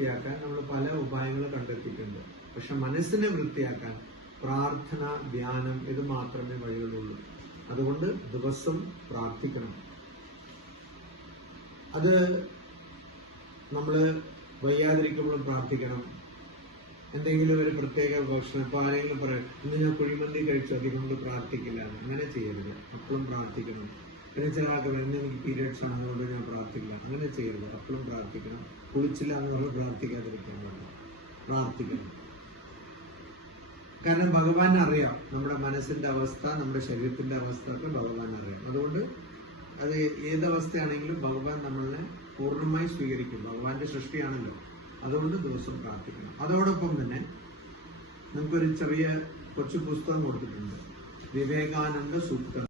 വൃത്തിയാക്കാൻ നമ്മൾ പല ഉപായങ്ങളും കണ്ടെത്തിയിട്ടുണ്ട്. പക്ഷെ മനസ്സിനെ വൃത്തിയാക്കാൻ പ്രാർത്ഥന, ധ്യാനം ഇത് മാത്രമേ വഴികളുള്ളൂ. അതുകൊണ്ട് ദിവസം പ്രാർത്ഥിക്കണം. അത് നമ്മൾ വയ്യാതിരിക്കുമ്പോഴും പ്രാർത്ഥിക്കണം. എന്തെങ്കിലും ഒരു പ്രത്യേക ഭക്ഷണം, ഇപ്പൊ ആരെങ്കിലും പറയും ഇന്ന് ഞാൻ കുഴിമന്തി കഴിച്ചു അതുകൊണ്ട് പ്രാർത്ഥിക്കില്ല, അങ്ങനെ ചെയ്യരുത്. എപ്പോഴും പ്രാർത്ഥിക്കണം. പിന്നെ ചില ആൾക്ക് ഇന്ന് എനിക്ക് പീരിയഡ്സ് ആണ് അതുകൊണ്ട് ഞാൻ പ്രാർത്ഥിക്കില്ല, അങ്ങനെ ചെയ്യരുത്. എപ്പോഴും പ്രാർത്ഥിക്കണം. കുളിച്ചില്ല എന്ന് പറഞ്ഞ് പ്രാർത്ഥിക്കാതിരിക്കാൻ പാടില്ല, പ്രാർത്ഥിക്കണം. കാരണം ഭഗവാൻ അറിയാം നമ്മുടെ മനസ്സിന്റെ അവസ്ഥ, നമ്മുടെ ശരീരത്തിന്റെ അവസ്ഥ ഒക്കെ ഭഗവാൻ അറിയാം. അതുകൊണ്ട് അത് ഏതവസ്ഥയാണെങ്കിലും ഭഗവാൻ നമ്മളെ പൂർണ്ണമായി സ്വീകരിക്കും. ഭഗവാന്റെ സൃഷ്ടിയാണല്ലോ. അതുകൊണ്ട് ദിവസം പ്രാർത്ഥിക്കണം. അതോടൊപ്പം തന്നെ നമുക്കൊരു ചെറിയ കൊച്ചു പുസ്തകം കൊടുത്തിട്ടുണ്ട്, വിവേകാനന്ദ സൂക്തം.